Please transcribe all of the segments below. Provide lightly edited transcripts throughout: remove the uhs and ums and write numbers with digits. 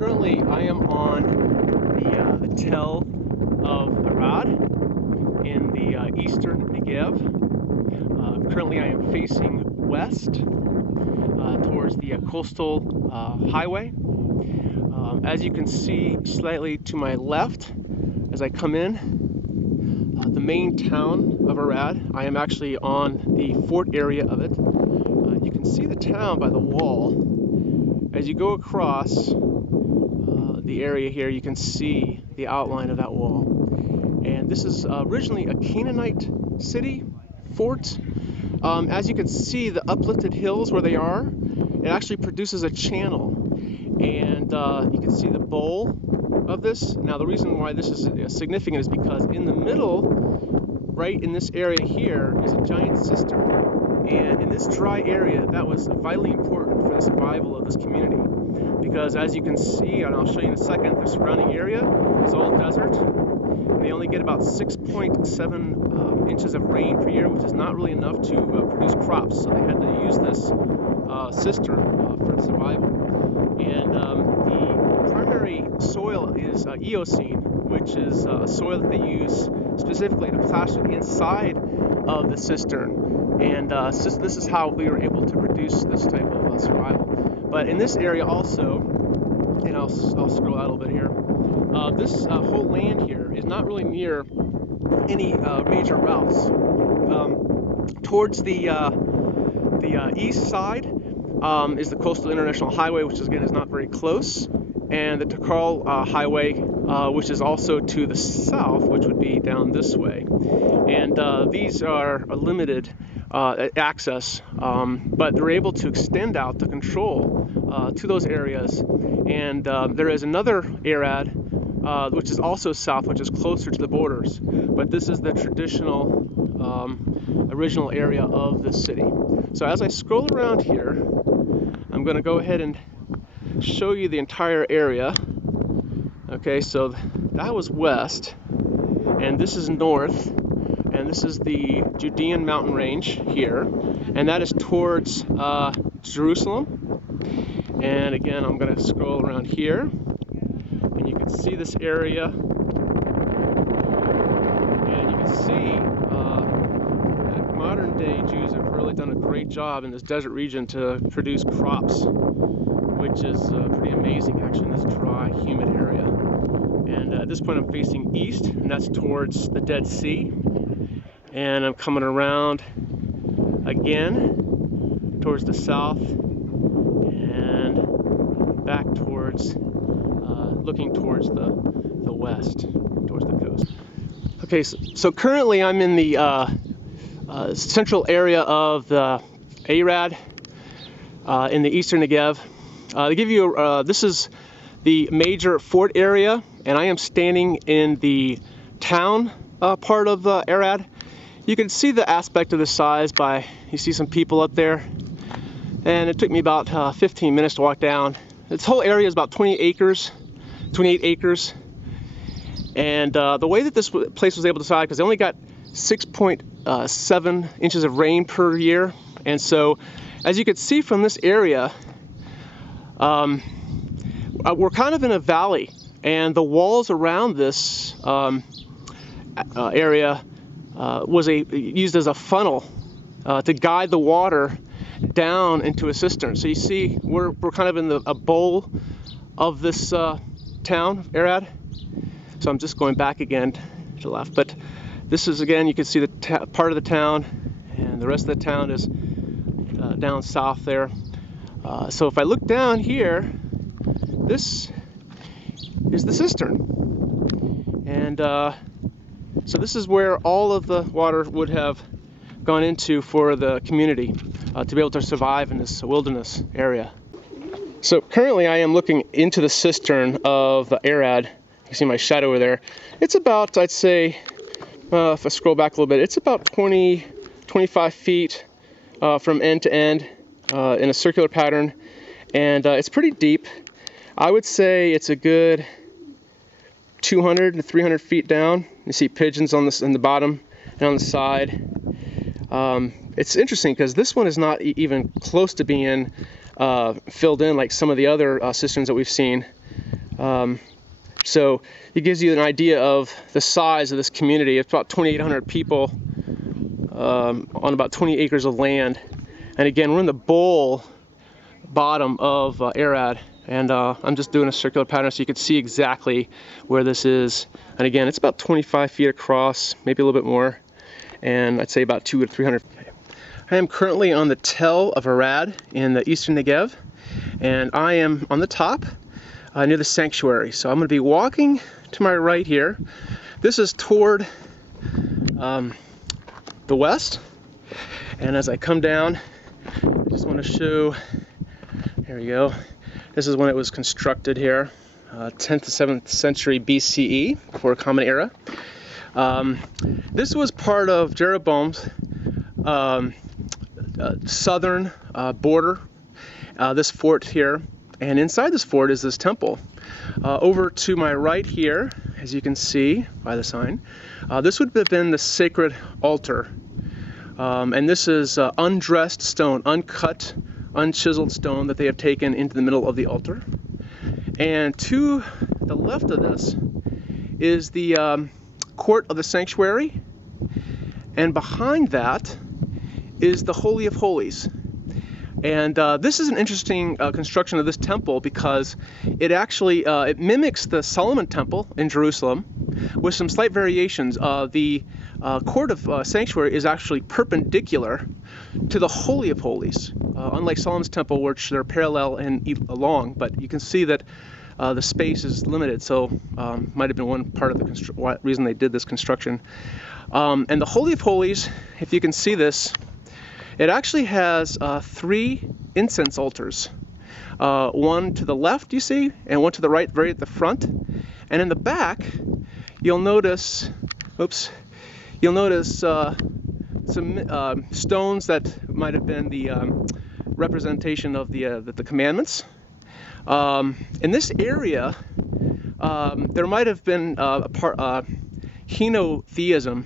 Currently, I am on the Tel of Arad in the eastern Negev. Currently, I am facing west towards the coastal highway. As you can see slightly to my left, as I come in, the main town of Arad. I am actually on the fort area of it. You can see the town by the wall. As you go across the area here, you can see the outline of that wall. And this is originally a Canaanite city, fort. As you can see, the uplifted hills where they are, it actually produces a channel. And you can see the bowl of this. Now, the reason why this is significant is because in the middle, right in this area here, is a giant cistern. And in this dry area, that was vitally important for the survival of this community. Because as you can see, and I'll show you in a second, the surrounding area is all desert. And they only get about 6.7 inches of rain per year, which is not really enough to produce crops. So they had to use this cistern for survival. And the primary soil is Eocene, which is a soil that they use specifically to plaster the inside of the cistern. And this is how we were able to produce this type of survival. But in this area also, and I'll scroll out a little bit here, this whole land here is not really near any major routes. Towards the east side is the Coastal International Highway, which again is not very close, and the Takral Highway, which is also to the south, which would be down this way. And these are a limited access, but they're able to extend out the control to those areas. And there is another Arad, which is also south, which is closer to the borders. But this is the traditional original area of the city. So as I scroll around here, I'm going to go ahead and show you the entire area. Okay, so that was west, and this is north, and this is the Judean mountain range here, and that is towards Jerusalem. And again, I'm going to scroll around here, and you can see this area, and you can see that modern day Jews have really done a great job in this desert region to produce crops, which is pretty amazing actually in this dry, humid area. And at this point I'm facing east, and that's towards the Dead Sea. And I'm coming around again towards the south and back towards, looking towards the west, towards the coast. Okay, so currently I'm in the central area of the Arad in the eastern Negev. To give you, this is the major fort area, and I am standing in the town part of Arad. You can see the aspect of the size by, you see some people up there, and it took me about 15 minutes to walk down. This whole area is about 28 acres, and the way that this place was able to decide, because they only got 6.7 inches of rain per year, and so as you can see from this area, we're kind of in a valley, and the walls around this area was used as a funnel to guide the water down into a cistern. So you see, we're kind of in a bowl of this town, Arad. So I'm just going back again to the left. But this is, again, you can see the part of the town, and the rest of the town is down south there. So if I look down here, this is the cistern. And so this is where all of the water would have gone into for the community to be able to survive in this wilderness area. So currently I am looking into the cistern of the Arad. You can see my shadow over there. It's about, I'd say, if I scroll back a little bit, it's about 25 feet from end to end in a circular pattern. And it's pretty deep. I would say it's a good 200 to 300 feet down. You see pigeons on this in the bottom and on the side. It's interesting because this one is not even close to being filled in like some of the other cisterns that we've seen. So it gives you an idea of the size of this community. It's about 2,800 people on about 20 acres of land. And again, we're in the bowl bottom of Arad, and I'm just doing a circular pattern so you can see exactly where this is. And again, it's about 25 feet across, maybe a little bit more, and I'd say about 200 to 300. I am currently on the Tel of Arad in the eastern Negev, and I am on the top near the sanctuary. So I'm going to be walking to my right here. This is toward the west, and as I come down, I just want to show, here we go, this is when it was constructed here, 10th to 7th century BCE, before Common Era. This was part of Jeroboam's southern border, this fort here, and inside this fort is this temple. Over to my right here, as you can see by the sign, this would have been the sacred altar. And this is undressed stone, uncut, unchiseled stone that they have taken into the middle of the altar. And to the left of this is the court of the sanctuary, and behind that is the Holy of Holies. And this is an interesting construction of this temple because it actually it mimics the Solomon Temple in Jerusalem with some slight variations. The court of sanctuary is actually perpendicular to the Holy of Holies, unlike Solomon's temple, which they're parallel and along. But you can see that the space is limited, so might have been one part of the reason they did this construction. And the Holy of Holies, if you can see this, it actually has 3 incense altars. One to the left, you see, and one to the right, very at the front. And in the back, you'll notice, some stones that might have been the representation of the commandments. In this area, there might have been henotheism,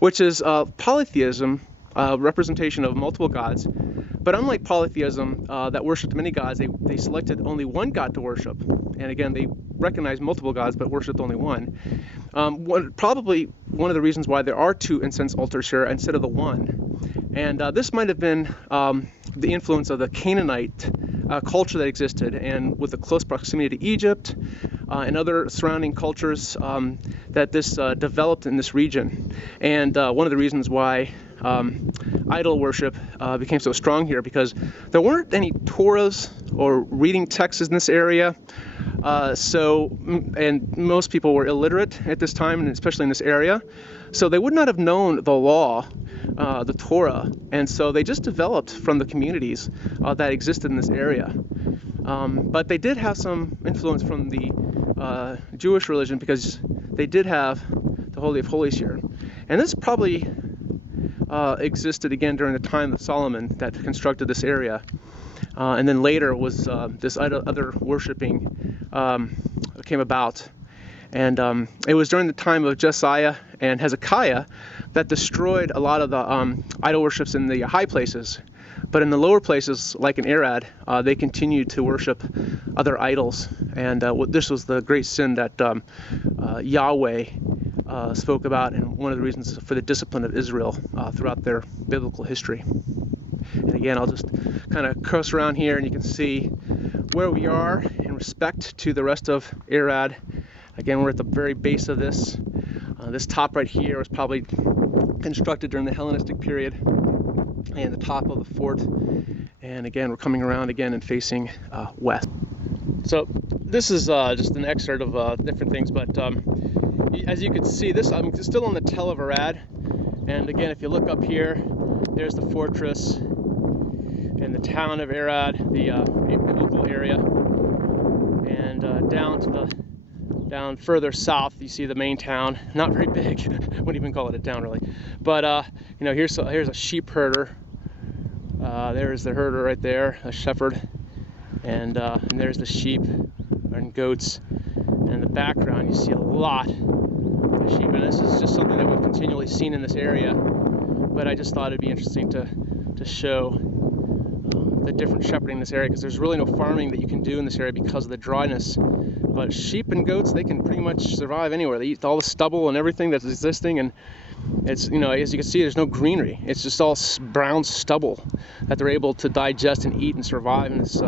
which is polytheism, representation of multiple gods. But unlike polytheism that worshipped many gods, they selected only one god to worship. And again, they recognized multiple gods but worshipped only one. Probably one of the reasons why there are 2 incense altars here instead of the one. And this might have been the influence of the Canaanite culture that existed, and with the close proximity to Egypt and other surrounding cultures that this developed in this region. And one of the reasons why idol worship became so strong here, because there weren't any Torahs or reading texts in this area, and most people were illiterate at this time, and especially in this area, so they would not have known the law, the Torah, and so they just developed from the communities that existed in this area. But they did have some influence from the Jewish religion, because they did have the Holy of Holies here. And this probably existed again during the time of Solomon that constructed this area. And then later was this other worshiping came about. And it was during the time of Josiah and Hezekiah that destroyed a lot of the idol worships in the high places. But in the lower places, like in Arad, they continued to worship other idols. And this was the great sin that Yahweh spoke about, and one of the reasons for the discipline of Israel throughout their biblical history. And again, I'll just kind of cross around here, and you can see where we are in respect to the rest of Arad. Again, we're at the very base of this. This top right here was probably constructed during the Hellenistic period, and the top of the fort. And again, we're coming around again and facing west. So this is just an excerpt of different things, but as you can see, I'm still on the Tel of Arad. And again, if you look up here, there's the fortress and the town of Arad, the biblical area. And down further south, you see the main town. Not very big. Wouldn't even call it a town, really. But you know, here's a sheep herder. There's the herder right there, a shepherd, and there's the sheep and goats. And in the background, you see a lot of sheep. And this is just something that we've continually seen in this area. But I just thought it'd be interesting to show the different shepherding in this area, because there's really no farming that you can do in this area because of the dryness. But sheep and goats, they can pretty much survive anywhere. They eat all the stubble and everything that's existing, and it's, you know, as you can see, there's no greenery. It's just all brown stubble that they're able to digest and eat and survive in this